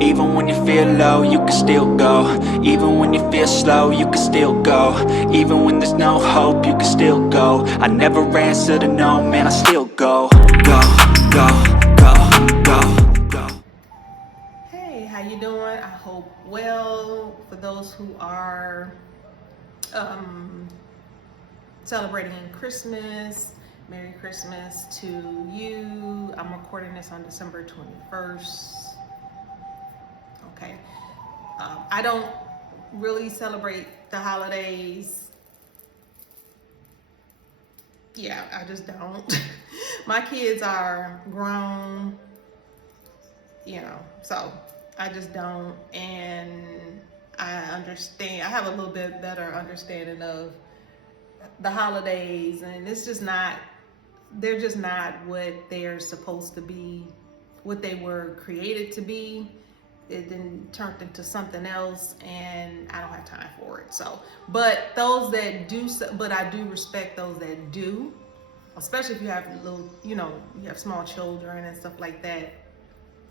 Even when you feel low, you can still go. Even when you feel slow, you can still go. Even when there's no hope, you can still go. I never answer to no, man, I still go. Go, go, go, go, go. Hey, how you doing? I hope well. For those who are celebrating Christmas, Merry Christmas to you. I'm recording this on December 21st. Okay. I don't really celebrate the holidays. Yeah, I just don't. My kids are grown, so I just don't. And I understand, I have a little bit better understanding of the holidays, and it's just not, they're just not what they're supposed to be, what they were created to be. It then turned into something else, and I don't have time for it. So, but those that do, but I do respect those that do, especially if you have little, you have small children and stuff like that,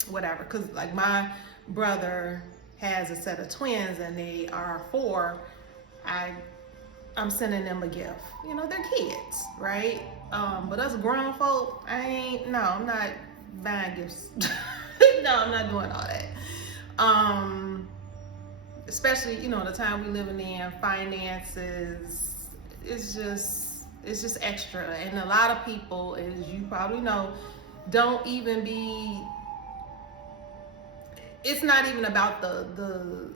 whatever. Because like my brother has a set of twins, and they are 4. I'm sending them a gift. They're kids, right? But us grown folk, I'm not buying gifts. No, I'm not doing all that. Especially, the time we living in, finances, it's just extra. And a lot of people, as you probably know, don't even be, it's not even about the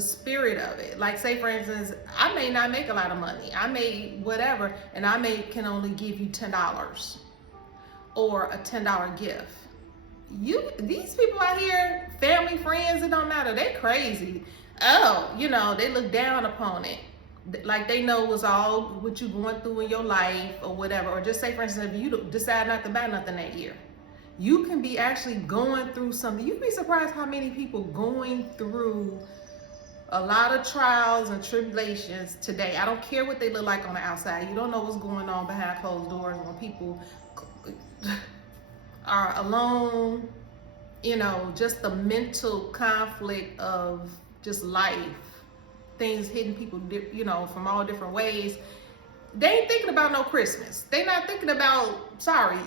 spirit of it. Like, say for instance, I may not make a lot of money, I may whatever, and can only give you $10 or a $10 gift. These people out here, family, friends, it don't matter, they crazy. Oh, they look down upon it, like they know what's all what you going through in your life or whatever. Or just say for instance, if you decide not to buy nothing that year, you can be actually going through something. You'd be surprised how many people going through a lot of trials and tribulations today. I don't care what they look like on the outside. You don't know what's going on behind closed doors when people are alone. Just the mental conflict of just life, things hitting people, from all different ways. They ain't thinking about no Christmas. They not thinking about,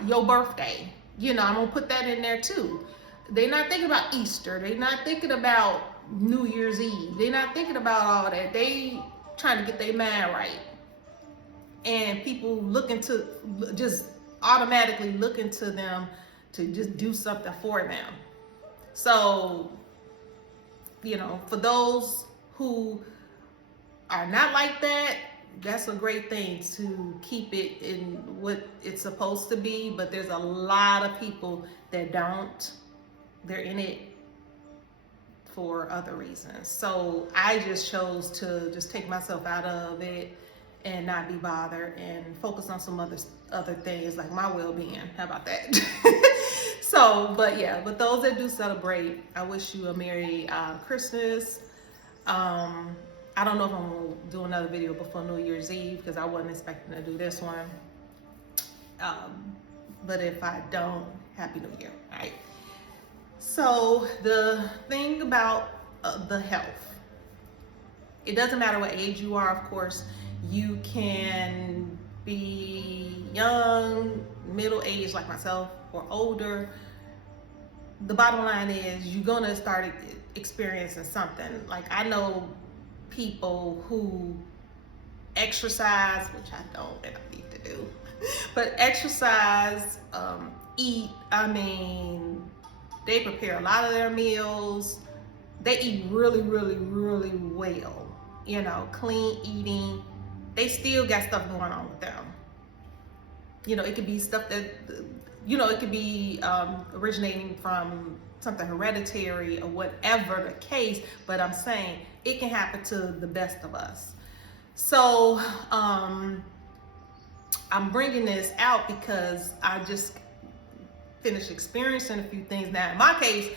your birthday. I'm gonna put that in there too. They not thinking about Easter. They not thinking about New Year's Eve. They not thinking about all that. They trying to get their mind right. And people looking to, just automatically looking to them to just do something for them. So, for those who are not like that, that's a great thing to keep it in what it's supposed to be. But there's a lot of people that don't. They're in it for other reasons. So I just chose to just take myself out of it and not be bothered and focus on some other things like my well-being. How about that? So, but yeah, but those that do celebrate, I wish you a Merry Christmas. I don't know if I'm gonna do another video before New Year's Eve because I wasn't expecting to do this one. But if I don't, Happy New Year. All right. So the thing about the health, it doesn't matter what age you are, of course. You can be young, middle age like myself, or older. The bottom line is you're gonna start experiencing something. Like, I know people who exercise, which I don't and I need to do, but exercise, eat, they prepare a lot of their meals. They eat really, really, really well. Clean eating. They still got stuff going on with them. It could be stuff that, it could be originating from something hereditary or whatever the case. But I'm saying it can happen to the best of us. So I'm bringing this out because I just finished experiencing a few things. Now, in my case,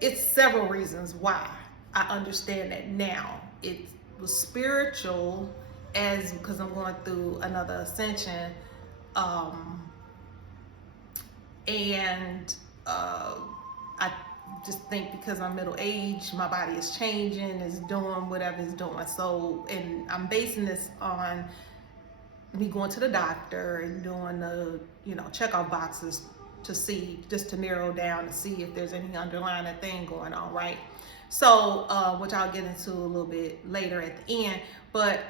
it's several reasons why I understand that now. It was spiritual, because I'm going through another ascension, and just think because I'm middle aged, my body is changing, is doing whatever it's doing. So, and I'm basing this on me going to the doctor and doing the, checkoff boxes to see, just to narrow down to see if there's any underlying thing going on, right? So, which I'll get into a little bit later at the end, but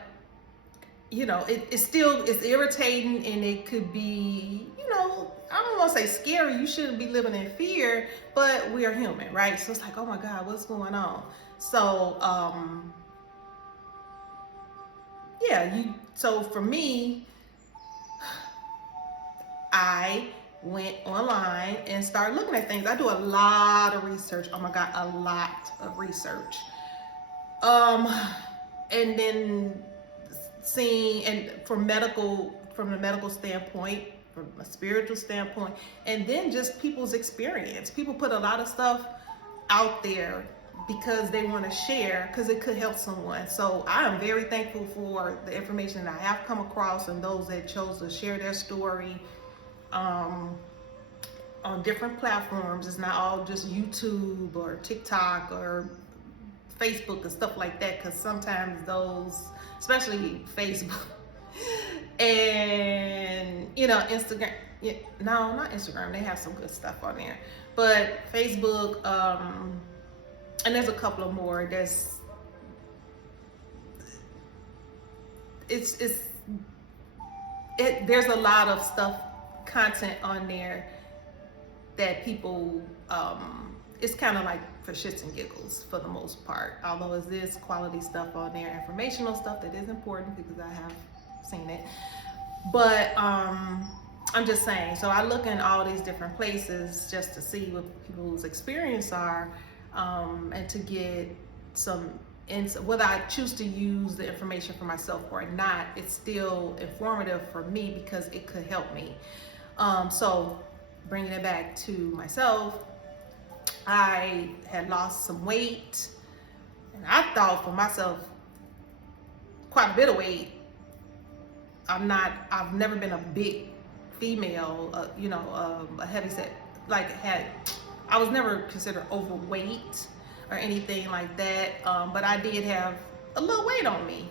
it's irritating, and it could be, I don't want to say scary. You shouldn't be living in fear, but we are human, right? So it's like, oh my God, what's going on? So, so for me, I went online and started looking at things. I do a lot of research. Oh my God, a lot of research. And then seeing, and from the medical standpoint, from a spiritual standpoint, and then just people's experience. People put a lot of stuff out there because they want to share, because it could help someone. So I am very thankful for the information that I have come across, and those that chose to share their story on different platforms. It's not all just YouTube or TikTok or Facebook and stuff like that, because sometimes those, especially Facebook and Instagram, no, not Instagram, they have some good stuff on there, but Facebook, and there's a couple of more there's a lot of stuff, content on there that people, it's kind of like for shits and giggles for the most part, although it is quality stuff on there, informational stuff that is important because I have seen it. But I'm just saying, so I look in all these different places just to see what people's experience are, and to get some whether I choose to use the information for myself or not, it's still informative for me because it could help me. So bringing it back to myself, I had lost some weight, and I thought for myself quite a bit of weight. I've never been a big female, a heavy set, I was never considered overweight or anything like that. But I did have a little weight on me,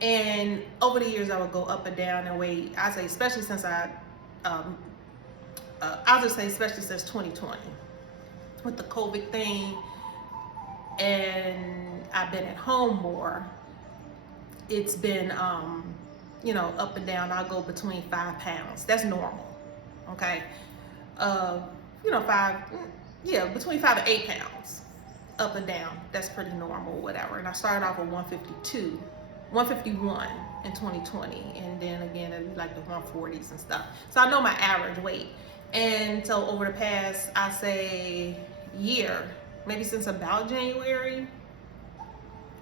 and over the years I would go up and down in weight. I say, especially since I'll just say especially since 2020 with the COVID thing, and I've been at home more. It's been, up and down. I'll go between 5 pounds. That's normal. Okay. Between 5 and 8 pounds up and down. That's pretty normal, whatever. And I started off with 151 in 2020. And then again, it'd be like the 140s and stuff. So I know my average weight. And so over the past, I say, year, maybe since about January,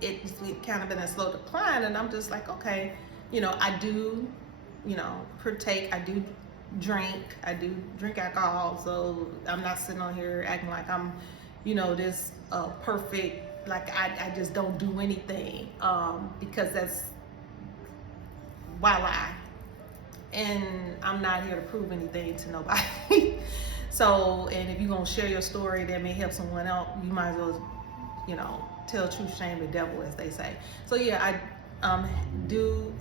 it's kind of been a slow decline. And I'm just like, okay, I do, partake, I do drink alcohol. So I'm not sitting on here acting like I'm, this perfect, like I just don't do anything, because that's why lie. And I'm not here to prove anything to nobody. So, and if you're gonna share your story that may help someone else, you might as well, tell truth, shame the devil, as they say. So yeah, I do,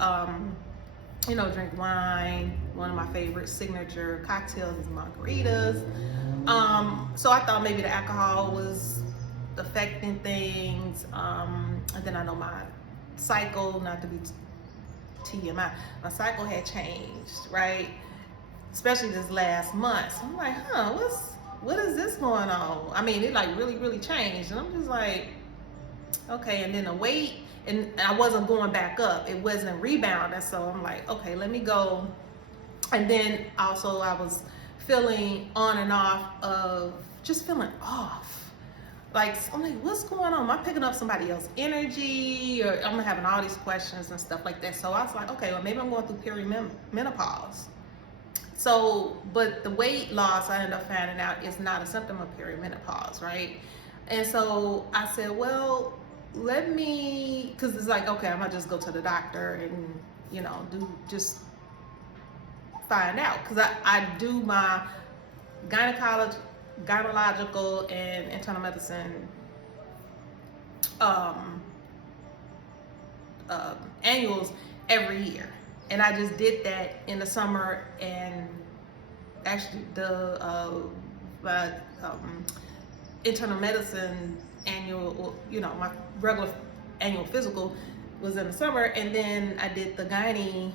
drink wine. One of my favorite signature cocktails is margaritas. So I thought maybe the alcohol was affecting things. And then I know my cycle, not to be TMI, my cycle had changed, right? Especially this last month. So I'm like, what is this going on? I mean, it like really, really changed. And I'm just like, okay. And then the weight, and I wasn't going back up. It wasn't rebounding. So I'm like, okay, let me go. And then also I was feeling on and off of just feeling off. Like, I'm like, what's going on? Am I picking up somebody else's energy? Or I'm having all these questions and stuff like that. So I was like, okay, well, maybe I'm going through perimenopause. So, but the weight loss, I ended up finding out, is not a symptom of perimenopause, right? And so I said, well, let me, because it's like, okay, I'm gonna just go to the doctor and, just find out. Because I do my gynecological and internal medicine um, annuals every year, and I just did that in the summer. And actually, the internal medicine annual, my regular annual physical was in the summer, and then I did the gynae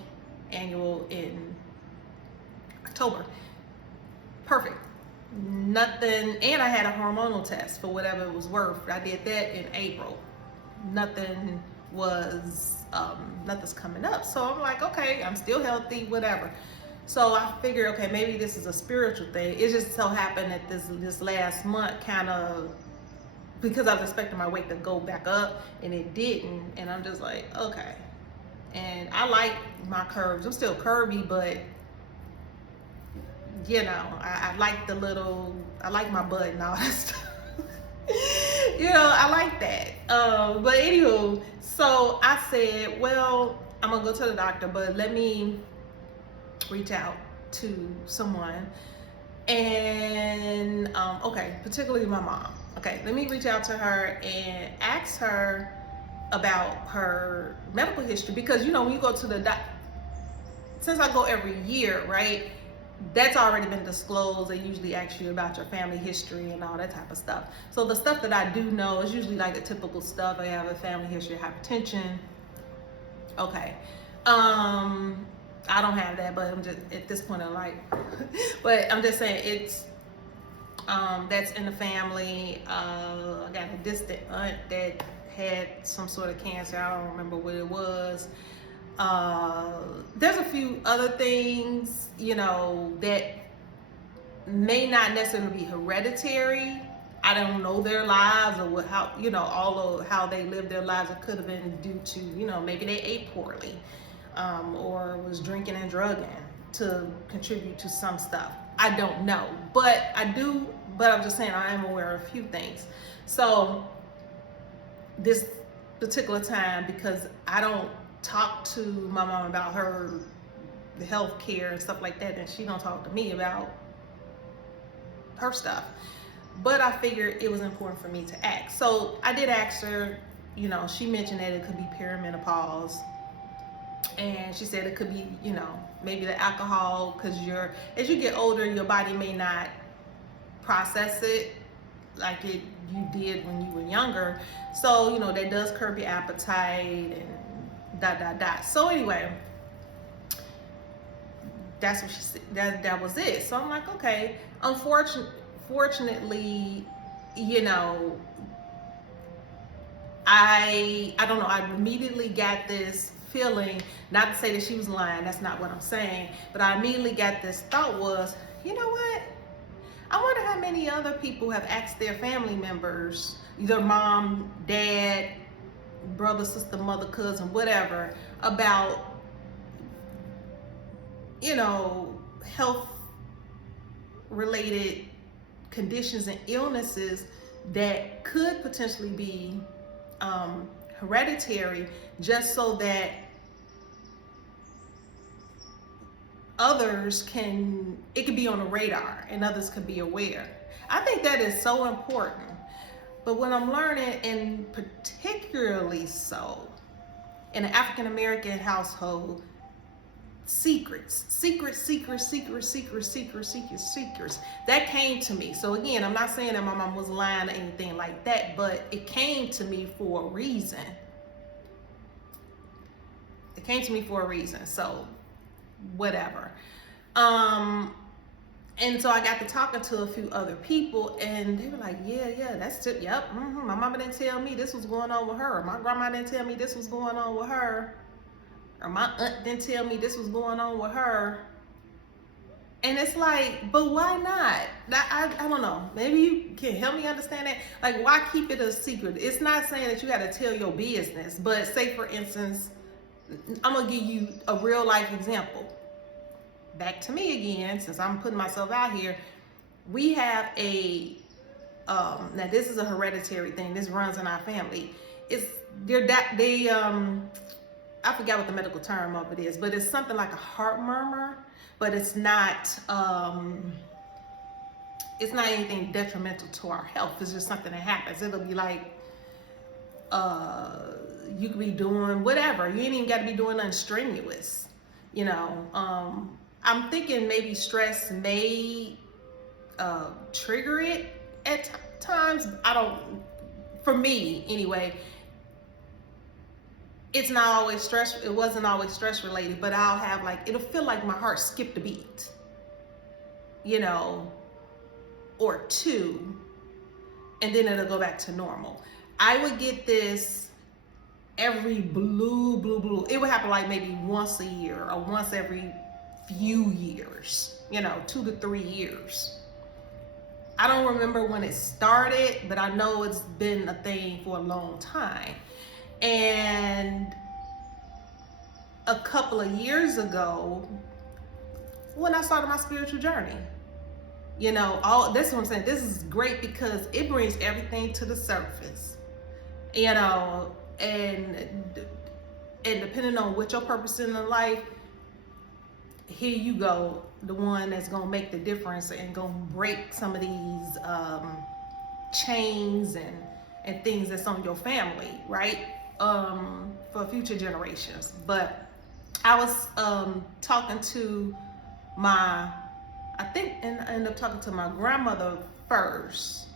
annual in October. Perfect. Nothing, and I had a hormonal test for whatever it was worth. I did that in April. Nothing was, nothing's coming up. So I'm like, okay, I'm still healthy, whatever. So I figured, okay, maybe this is a spiritual thing. It just so happened that this last month kind of, because I was expecting my weight to go back up and it didn't, and I'm just like, okay. And I like my curves. I'm still curvy, but I like I like my butt and all that stuff. I like that. But anywho, so I said, well, I'm gonna go to the doctor, but let me reach out to someone. And okay, particularly my mom. Okay, let me reach out to her and ask her about her medical history, because when you go to the doctor, since I go every year, right, that's already been disclosed. They usually ask you about your family history and all that type of stuff. So the stuff that I do know is usually like the typical stuff. I have a family history of hypertension. Okay. I don't have that, but I'm just at this point in life. But I'm just saying it's that's in the family. I got a distant aunt that had some sort of cancer. I don't remember what it was. There's a few other things, that may not necessarily be hereditary. I don't know their lives or how, all of how they lived their lives. It could have been due to, maybe they ate poorly, or was drinking and drugging to contribute to some stuff. I don't know, but I'm just saying I am aware of a few things. So this particular time, because I don't talk to my mom about the health care and stuff like that, and she don't talk to me about her stuff. But I figured it was important for me to ask. So I did ask her, she mentioned that it could be perimenopause. And she said it could be, maybe the alcohol, because as you get older, your body may not process it like you did when you were younger. So, that does curb your appetite and ... So anyway, that's what she said. That was it. So I'm like, okay. Fortunately, I don't know. I immediately got this feeling, not to say that she was lying. That's not what I'm saying. But I immediately got this thought was, you know what? I wonder how many other people have asked their family members, either mom, dad, brother, sister, mother, cousin, whatever, about, health related conditions and illnesses that could potentially be hereditary, just so that it could be on the radar and others could be aware. I think that is so important. But what I'm learning, and particularly so in an African American household, secrets. That came to me. So again, I'm not saying that my mom was lying or anything like that, but it came to me for a reason. So whatever. And so I got to talking to a few other people, and they were like, yeah, that's it. Yep. My mama didn't tell me this was going on with her. My grandma didn't tell me this was going on with her. Or my aunt didn't tell me this was going on with her. And it's like, but why not? I don't know. Maybe you can help me understand that. Like, why keep it a secret? It's not saying that you got to tell your business, but say, for instance, I'm going to give you a real life example. Back to me again, since I'm putting myself out here. We have now this is a hereditary thing. This runs in our family. I forgot what the medical term of it is, but it's something like a heart murmur, but it's not it's not anything detrimental to our health. It's just something that happens. It'll be like, you could be doing whatever. You ain't even got to be doing nothing strenuous. You know, I'm thinking maybe stress may trigger it at times. I don't, for me anyway, it's not always stress. It wasn't always stress related, but I'll have like, it'll feel like my heart skipped a beat, you know, or two, and then it'll go back to normal. I would get this every blue. It would happen like maybe once a year or once every few years, you know, 2 to 3 years. I don't remember when it started, but I know it's been a thing for a long time. And a couple of years ago, when I started my spiritual journey, you know, that's what I'm saying. This is great because it brings everything to the surface, you know, and depending on what your purpose in life, here you go, the one that's gonna make the difference and gonna break some of these chains and things that's on your family, right? For future generations. But I was talking to I ended up talking to my grandmother first.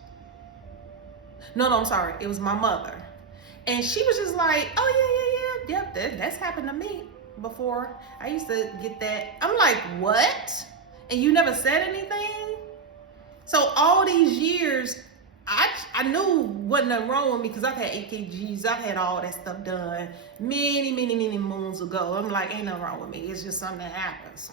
No, I'm sorry. It was my mother. And she was just like, oh, yeah. Yep, that's happened to me before. I used to get that. I'm like, what? And you never said anything? So all these years, I knew wasn't nothing wrong with me because I've had AKGs. I've had all that stuff done many moons ago. I'm like, ain't nothing wrong with me. It's just something that happens.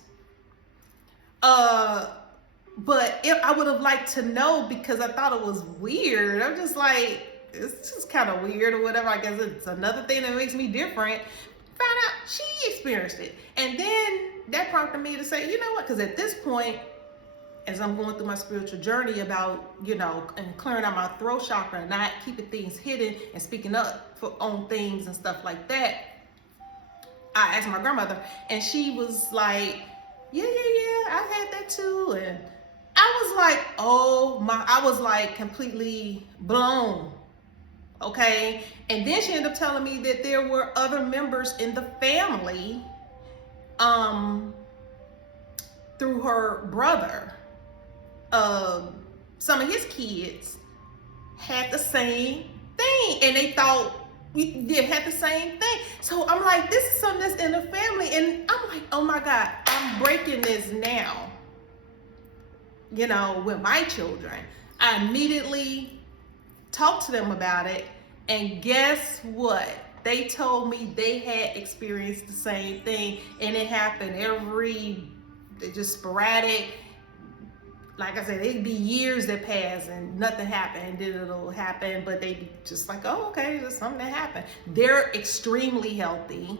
But I would have liked to know because I thought it was weird. I'm just like, it's just kind of weird or whatever. I guess it's another thing that makes me different. Found out she experienced it. And then that prompted me to say, you know what? Because at this point, as I'm going through my spiritual journey about, you know, and clearing out my throat chakra and not keeping things hidden and speaking up on things and stuff like that, I asked my grandmother and she was like, yeah, I had that too. And I was like, I was like completely blown. Okay. And then she ended up telling me that there were other members in the family, through her brother, some of his kids had the same thing and they thought they had the same thing. So I'm like, this is something that's in the family. And I'm like, oh my God, I'm breaking this now, you know, with my children. I immediately talked to them about it. And guess what? They told me they had experienced the same thing. And it happened just sporadic. Like I said, it'd be years that pass and nothing happened, and then it'll happen, but they just like, oh, okay, there's something that happened. They're extremely healthy.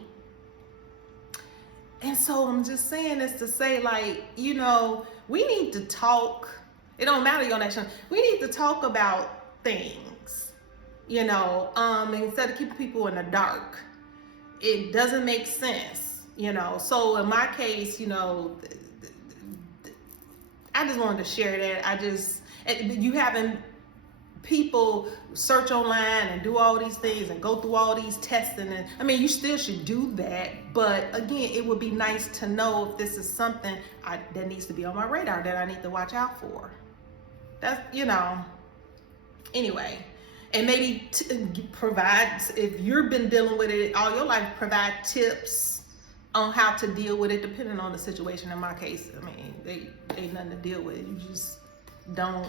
And so I'm just saying this to say, like, you know, we need to talk. It don't matter your nation. We need to talk about things, you know, instead of keeping people in the dark. It doesn't make sense, you know. So in my case, you know, I just wanted to share that. You having people search online and do all these things and go through all these testing, and I mean, you still should do that, but again, it would be nice to know if this is something that needs to be on my radar, that I need to watch out for. That's, you know, anyway. And maybe provide, if you've been dealing with it all your life, provide tips on how to deal with it, depending on the situation. In my case, I mean, they ain't nothing to deal with. You just don't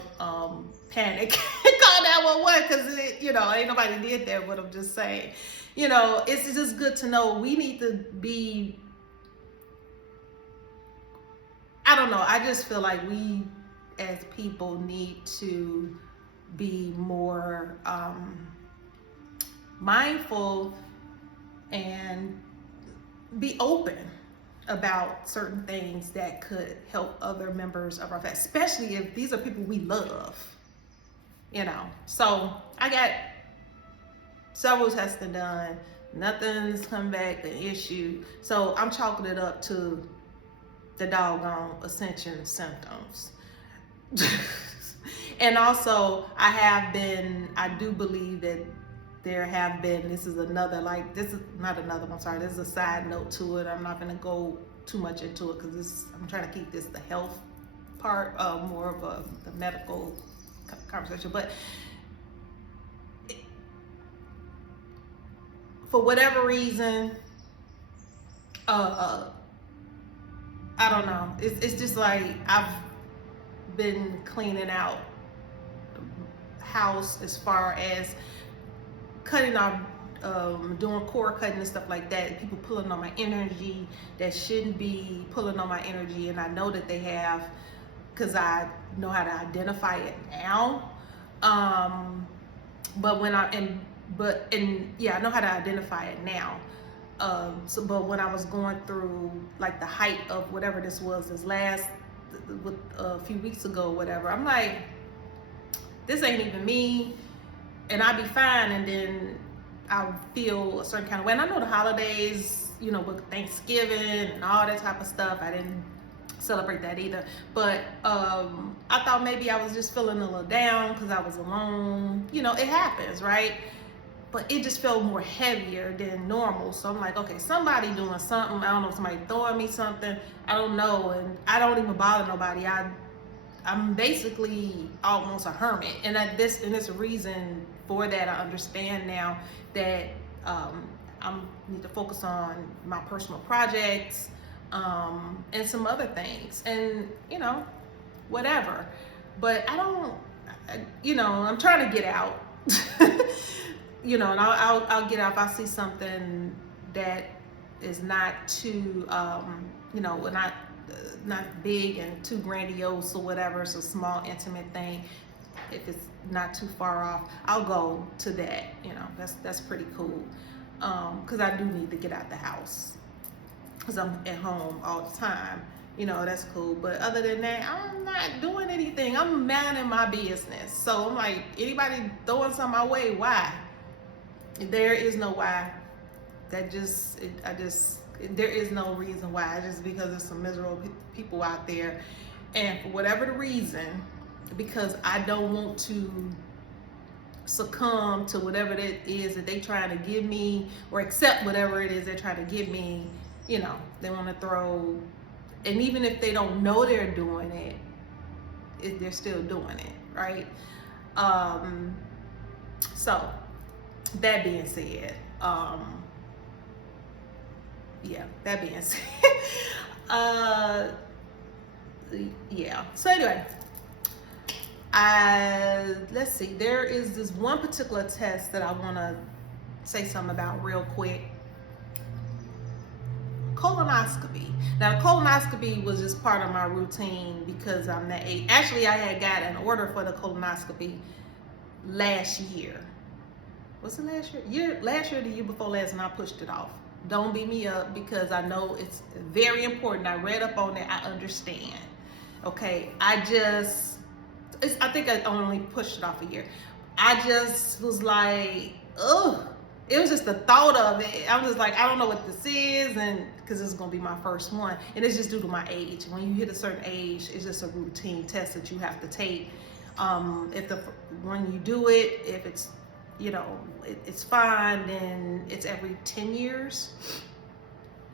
panic. Call 911 because, you know, ain't nobody did that, but I'm just saying, you know, it's just good to know. We need to be, I don't know, I just feel like we as people need to be more mindful and be open about certain things that could help other members of our family, especially if these are people we love, you know. So I got several testing done, nothing's come back an issue, so I'm chalking it up to the doggone ascension symptoms. And also, I do believe that there have been, this is another, like, this is not another one, sorry, this is a side note to it. I'm not going to go too much into it because I'm trying to keep this the health part, more of the medical conversation. But for whatever reason, I don't know. It's just like I've been cleaning out the house as far as cutting off, doing core cutting and stuff like that. People pulling on my energy that shouldn't be pulling on my energy, and I know that they have, because I know how to identify it now. But when I and yeah, I know how to identify it now. But when I was going through like the height of whatever this was, with a few weeks ago, whatever, I'm like, this ain't even me, and I'd be fine, and then I feel a certain kind of way. And I know the holidays, with Thanksgiving and all that type of stuff, I didn't celebrate that either. But I thought maybe I was just feeling a little down because I was alone. It happens, right? But it just felt more heavier than normal. So I'm like, okay, somebody doing something. I don't know, somebody throwing me something. I don't know, and I don't even bother nobody. I'm basically almost a hermit, and there's a reason for that. I understand now that I need to focus on my personal projects, and some other things, and whatever. But I'm trying to get out. And I'll get out if I see something that is not too, not big and too grandiose or whatever. It's a small, intimate thing. If it's not too far off, I'll go to that. That's pretty cool. Because I do need to get out the house, because I'm at home all the time. That's cool. But other than that, I'm not doing anything. I'm minding my business. So I'm like, anybody throwing something my way, why? There is no why. There is no reason why. Just because there's some miserable people out there, and for whatever the reason, because I don't want to succumb to whatever it is that they trying to give me, or accept whatever it is they're trying to give me. They want to throw, and even if they don't know they're doing it, they're still doing it, right? So that being said, yeah. So anyway, let's see. There is this one particular test that I want to say something about real quick. Colonoscopy. Now, the colonoscopy was just part of my routine because I'm that age. Actually, I had got an order for the colonoscopy last year. Was it last year? Last year, the year before last, and I pushed it off. Don't beat me up, because I know it's very important. I read up on it. I understand. Okay, I think I only pushed it off a year. I just was like, ugh. It was just the thought of it. I'm just like, I don't know what this is, and because this is going to be my first one. And it's just due to my age. When you hit a certain age, it's just a routine test that you have to take. When you do it, if it's it's fine, then it's every 10 years.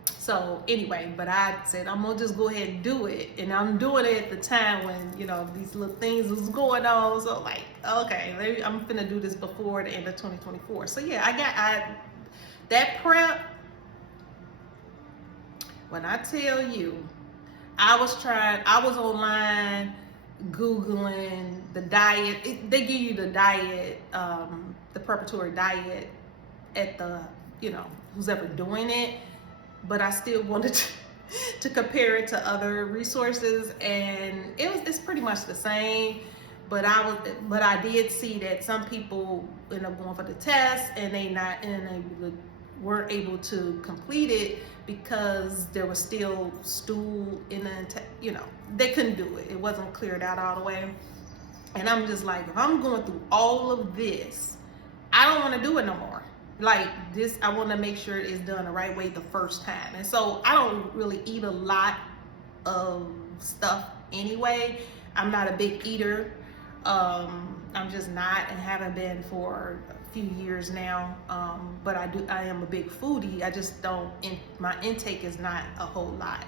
So anyway, but I said, I'm gonna just go ahead and do it. And I'm doing it at the time when, these little things was going on. So like, okay, maybe I'm finna do this before the end of 2024. So yeah, that prep, when I tell you, I was online, Googling the diet. They give you the diet, the preparatory diet at the, who's ever doing it. But I still wanted to compare it to other resources, and it's pretty much the same. But I did see that some people end up going for the test, and they weren't able to complete it because there was still stool in the, they couldn't do it. It wasn't cleared out all the way. And I'm just like, if I'm going through all of this, I don't want to do it no more. Like this, I want to make sure it's done the right way the first time. And so I don't really eat a lot of stuff anyway. I'm not a big eater. I'm just not, and haven't been for a few years now. But I am a big foodie. I just don't, my intake is not a whole lot.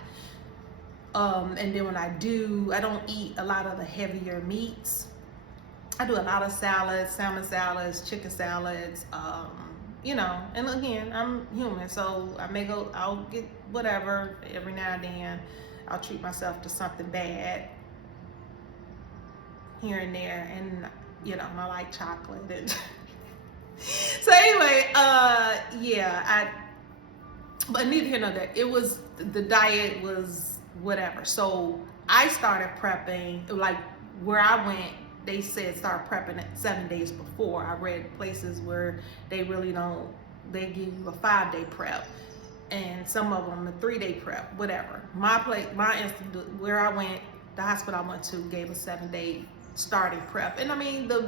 And then when I don't eat a lot of the heavier meats. I do a lot of salads, salmon salads, chicken salads, and again, I'm human, so I'll get whatever every now and then. I'll treat myself to something bad here and there, and I like chocolate. And so anyway, but neither here nor there. The diet was whatever. So I started prepping, like where I went, they said start prepping it 7 days before. I read places where they really don't, they give you a 5-day prep, and some of them a 3-day prep, whatever. Where I went, the hospital I went to gave a 7-day starting prep. And I mean, the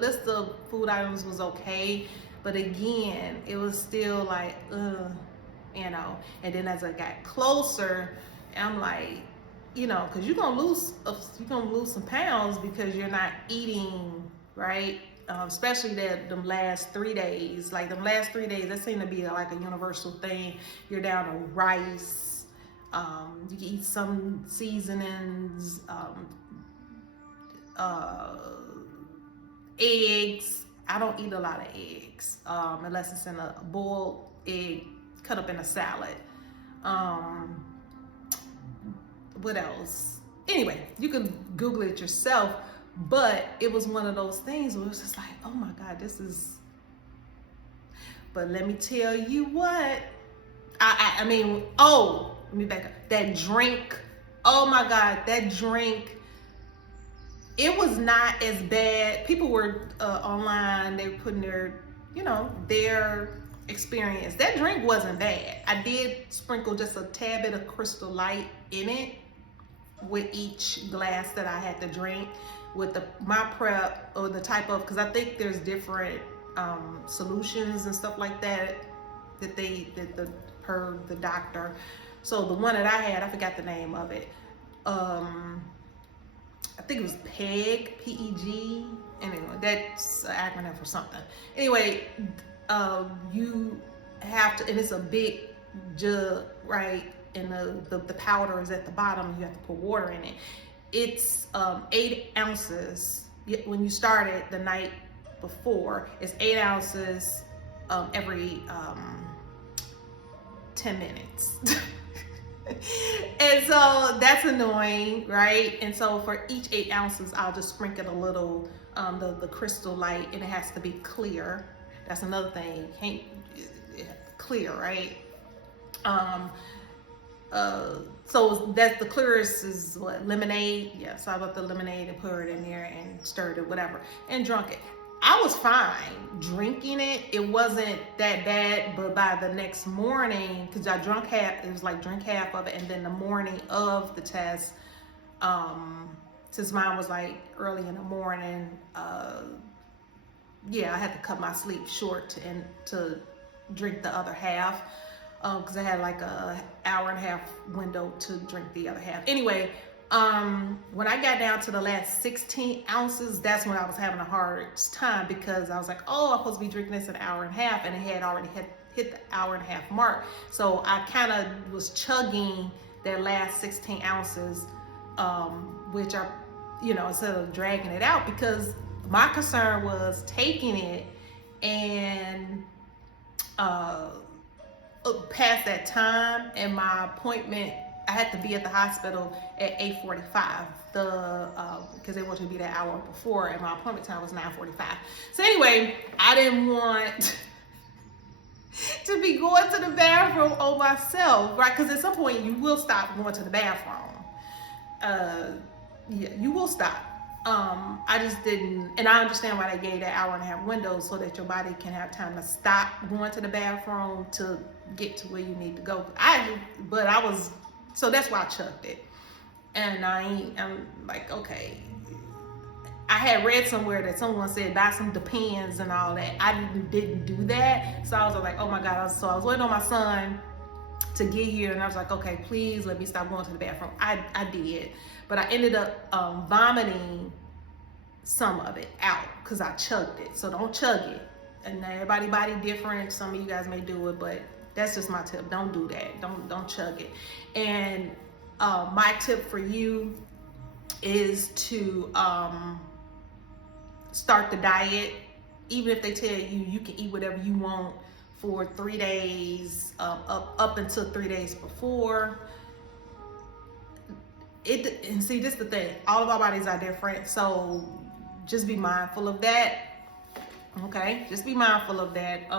list of food items was okay, but again, it was still like, and then as I got closer, I'm like, because you're gonna lose some pounds because you're not eating right, especially them last 3 days. Like them last 3 days, that seemed to be like a universal thing. You're down to rice. You can eat some seasonings, eggs. I don't eat a lot of eggs unless it's in a boiled egg cut up in a salad. What else? Anyway, you can Google it yourself, but it was one of those things where it's just like, oh my God, this is. But let me tell you what, let me back up. That drink, oh my God, that drink, it was not as bad. People were online, they were putting their experience. That drink wasn't bad. I did sprinkle just a tad bit of Crystal Light in it with each glass that I had to drink with my prep, or the type of, because I think there's different solutions and stuff like that per the doctor. So the one that I had, I forgot the name of it. I think it was PEG, P-E-G. Anyway, that's an acronym for something. Anyway, you have to, and it's a big jug, right? And the powder is at the bottom, and you have to put water in it. It's 8 ounces. When you start it the night before, it's 8 ounces every 10 minutes. And so that's annoying, right? And so for each 8 ounces, I'll just sprinkle a little the Crystal Light, and it has to be clear. That's another thing. Clear, right? So that's the clearest is what, lemonade. Yeah, so I got the lemonade and put it in there and stirred it, whatever, and drunk it. I was fine drinking it. It wasn't that bad, but by the next morning, because I drank half, it was like drink half of it, and then the morning of the test, since mine was like early in the morning, I had to cut my sleep short to drink the other half. Because I had like a hour and a half window to drink the other half. Anyway, when I got down to the last 16 ounces, that's when I was having a hard time, because I was like, oh, I'm supposed to be drinking this an hour and a half, and it had already hit the hour and a half mark. So I kind of was chugging that last 16 ounces, which I, instead of dragging it out, because my concern was taking it and past that time, and my appointment, I had to be at the hospital at 8:45. Because they wanted to be that hour before, and my appointment time was 9:45. So anyway, I didn't want to be going to the bathroom on myself, right? Because at some point you will stop going to the bathroom. You will stop. I just didn't, and I understand why they gave that hour and a half window, so that your body can have time to stop going to the bathroom to get to where you need to go. So that's why I chucked it. And I'm like, okay. I had read somewhere that someone said buy some Depends and all that. I didn't do that. So I was like, oh my God. So I was waiting on my son to get here, and I was like, okay, please let me stop going to the bathroom. I did, but I ended up vomiting some of it out because I chugged it. So don't chug it. And everybody's body different. Some of you guys may do it, but that's just my tip. Don't do that. Don't chug it. And my tip for you is to start the diet. Even if they tell you you can eat whatever you want for 3 days, up until 3 days before. And see, this is the thing. All of our bodies are different, so just be mindful of that. Okay, just be mindful of that.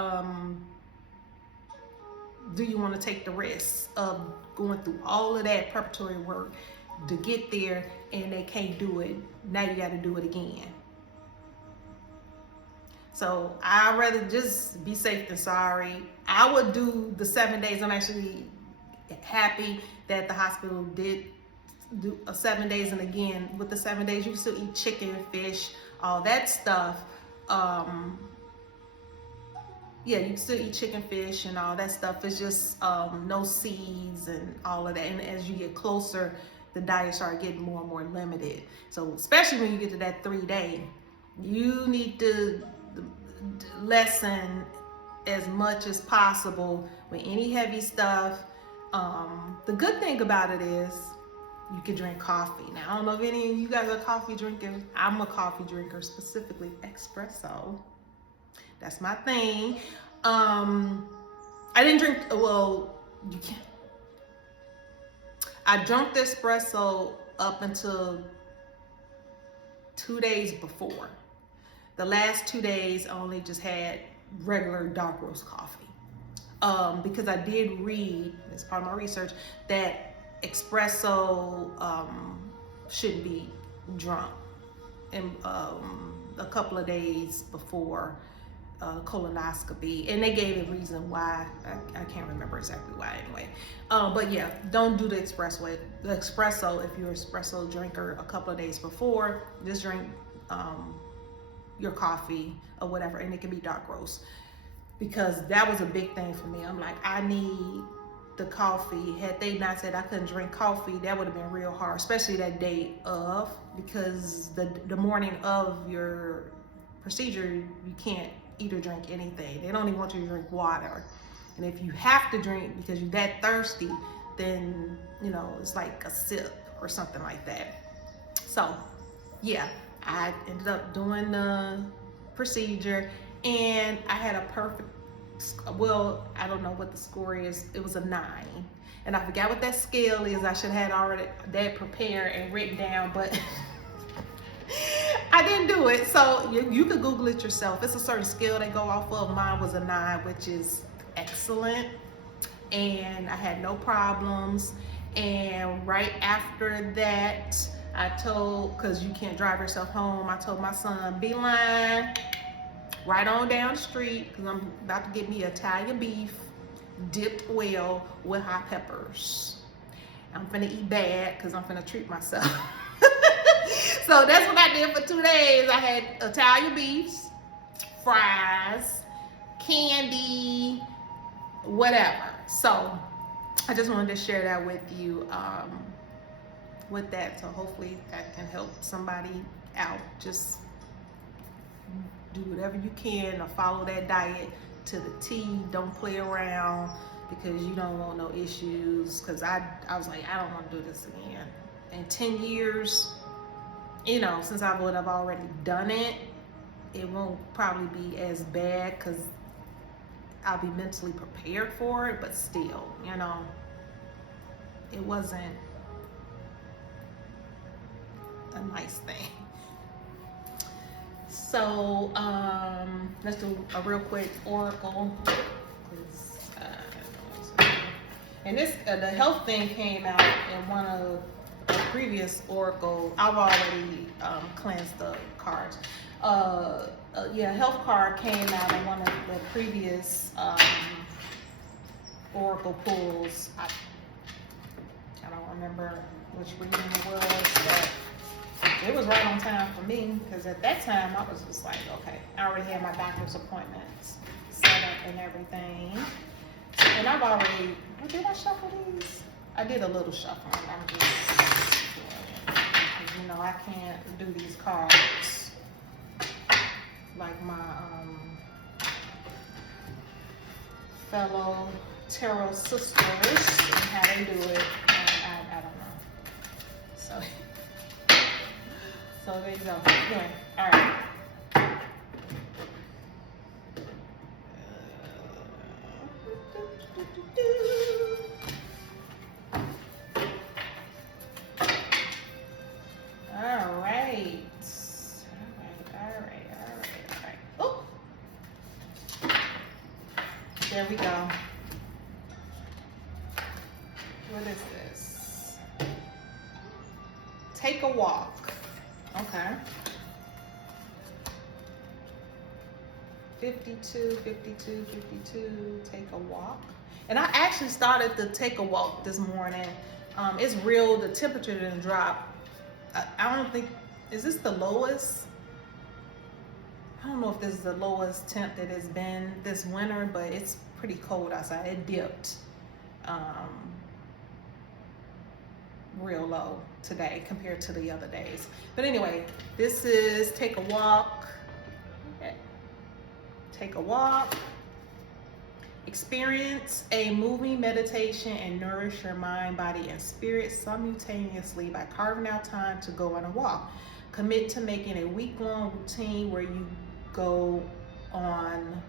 Do you want to take the risk of going through all of that preparatory work to get there, and they can't do it? Now you got to do it again. So I'd rather just be safe than sorry. I would do the 7 days. I'm actually happy that the hospital did do 7 days, and again, with the 7 days you can still eat chicken, fish, all that stuff. Yeah, you can still eat chicken, fish, and all that stuff. It's just no seeds and all of that. And as you get closer, the diet start getting more and more limited. So especially when you get to that 3 day, you need to lessen as much as possible with any heavy stuff. The good thing about it is you can drink coffee. Now, I don't know if any of you guys are coffee drinkers. I'm a coffee drinker, specifically espresso. That's my thing. I didn't drink, well, you can't. I drank the espresso up until 2 days before. The last 2 days, I only just had regular dark roast coffee. Because I did read, as part of my research, that espresso shouldn't be drunk in a couple of days before colonoscopy, and they gave a reason why. I can't remember exactly why anyway. But yeah, don't do the espresso. If you're an espresso drinker, a couple of days before, just drink your coffee or whatever, and it can be dark roast, because that was a big thing for me. I'm like, I need the coffee. Had they not said I couldn't drink coffee, that would have been real hard, especially that day of, because the morning of your procedure, you can't eat or drink anything. They don't even want you to drink water. And if you have to drink because you're that thirsty, then, you know, it's like a sip or something like that. So yeah, I ended up doing the procedure, and I had a perfect, well, I don't know what the score is. It was a 9. And I forgot what that scale is. I should have had already that prepared and written down, but I didn't do it. So you could Google it yourself. It's a certain scale they go off of. Mine was a 9, which is excellent. And I had no problems. And right after that, I told, because you can't drive yourself home, I told my son, beeline right on down the street, because I'm about to get me Italian beef dipped well with hot peppers. I'm finna eat bad because I'm finna treat myself. So that's what I did for 2 days. I had Italian beefs, fries, candy, whatever. So I just wanted to share that with you with that. So hopefully that can help somebody out. Just do whatever you can to follow that diet to the T. Don't play around, because you don't want no issues. Because I was like, I don't want to do this again. In 10 years, you know, since I would have already done it, it won't probably be as bad because I'll be mentally prepared for it. But still, you know, it wasn't a nice thing. So let's do a real quick oracle. And this the health thing came out in one of the previous oracle. I've already cleansed the cards. Yeah, health card came out in one of the previous oracle pulls. I don't remember which reading it was, but it was right on time for me, because at that time I was just like, okay, I already had my doctor's appointments set up and everything. And I've already, did I shuffle these? I did a little shuffling. I'm just, because, you know, I can't do these cards like my fellow tarot sisters and how they do it. I don't know. So there you go. Anyway, all right. All right. Oh, there we go. What is this? Take a walk. Okay. 52, take a walk. And I actually started to take a walk this morning. It's real, the temperature didn't drop. I don't think, is this the lowest? I don't know if this is the lowest temp that it's been this winter, but it's pretty cold outside. It dipped real low today compared to the other days. But anyway, this is take a walk. Take a walk. Experience a moving meditation and nourish your mind, body, and spirit simultaneously by carving out time to go on a walk. Commit to making a week-long routine where you go on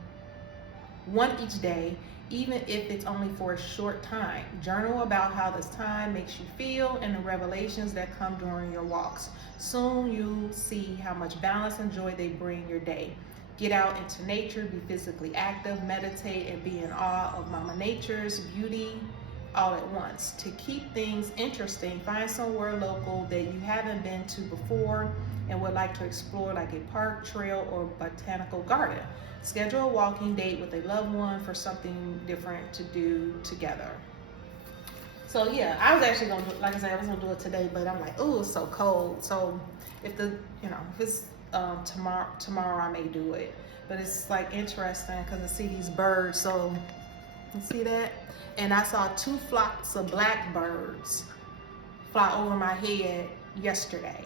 one each day, even if it's only for a short time. Journal about how this time makes you feel and the revelations that come during your walks. Soon you'll see how much balance and joy they bring your day. Get out into nature, be physically active, meditate, and be in awe of Mama Nature's beauty all at once. To keep things interesting, find somewhere local that you haven't been to before and would like to explore, like a park, trail, or botanical garden. Schedule a walking date with a loved one for something different to do together. So yeah, I was actually gonna do, like I said, I was gonna do it today, but I'm like, oh, it's so cold. So if it's tomorrow I may do it. But it's like interesting because I see these birds. So you see that? And I saw 2 flocks of blackbirds fly over my head yesterday.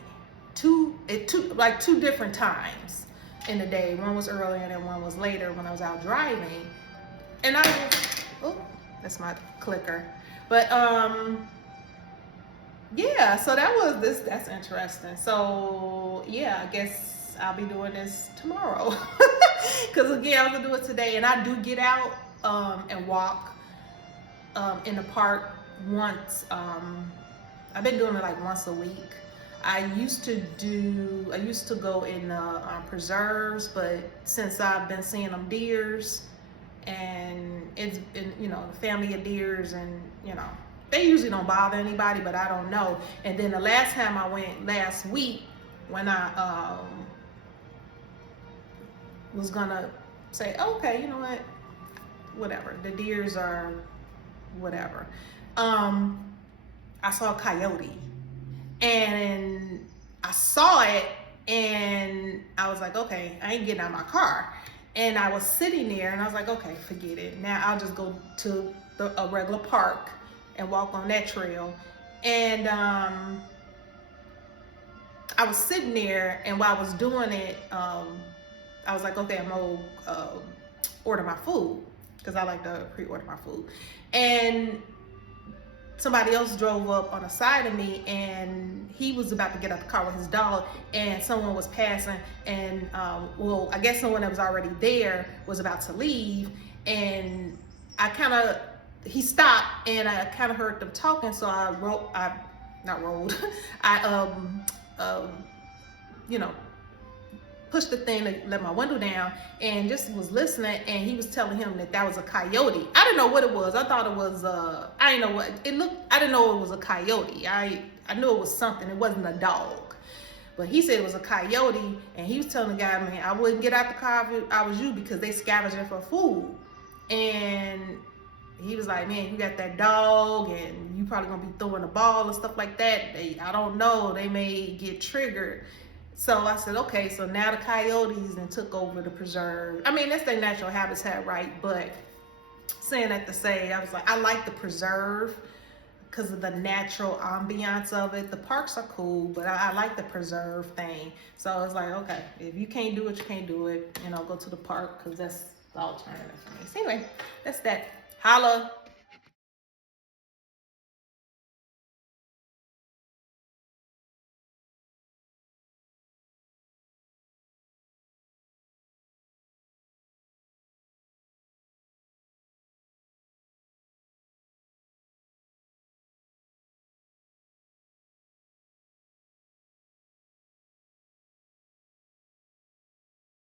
Two different times in the day. One was earlier and then one was later when I was out driving. And oh, that's my clicker. But yeah, so that's interesting. So yeah, I guess I'll be doing this tomorrow. Because again, I'm gonna do it today, and I do get out and walk in the park once. I've been doing it like once a week. I used to go in preserves, but since I've been seeing them deers, and it's been, the family of deers, and they usually don't bother anybody, but I don't know. And then the last time I went last week, when I was gonna say, okay, you know what, whatever, the deers are whatever. I saw a coyote, and I saw it, and I was like, okay, I ain't getting out of my car. And I was sitting there, and I was like, okay, forget it. Now I'll just go to a regular park and walk on that trail. And I was sitting there, and while I was doing it, I was like, okay, I'm gonna order my food, because I like to pre-order my food. And somebody else drove up on the side of me, and he was about to get out the car with his dog, and someone was passing, and I guess someone that was already there was about to leave, and he stopped, and I kind of heard them talking, so I pushed the thing to let my window down, and just was listening, and he was telling him that was a coyote. I didn't know what it was. I thought it was I didn't know what it looked. I didn't know it was a coyote. I knew it was something. It wasn't a dog. But he said it was a coyote, and he was telling the guy, man, I wouldn't get out the car if I was you, because they scavenging for food. And he was like, man, you got that dog, and you probably gonna be throwing the ball and stuff like that. I don't know, they may get triggered. So I said, okay, so now the coyotes then took over the preserve. I mean, that's their natural habitat, right? But saying that to say, I was like, I like the preserve, because of the natural ambiance of it. The parks are cool, but I like the preserve thing. So it's like, okay, if you can't do it, you can't do it. You know, go to the park because that's the alternative for me. So anyway, that's that. Holla.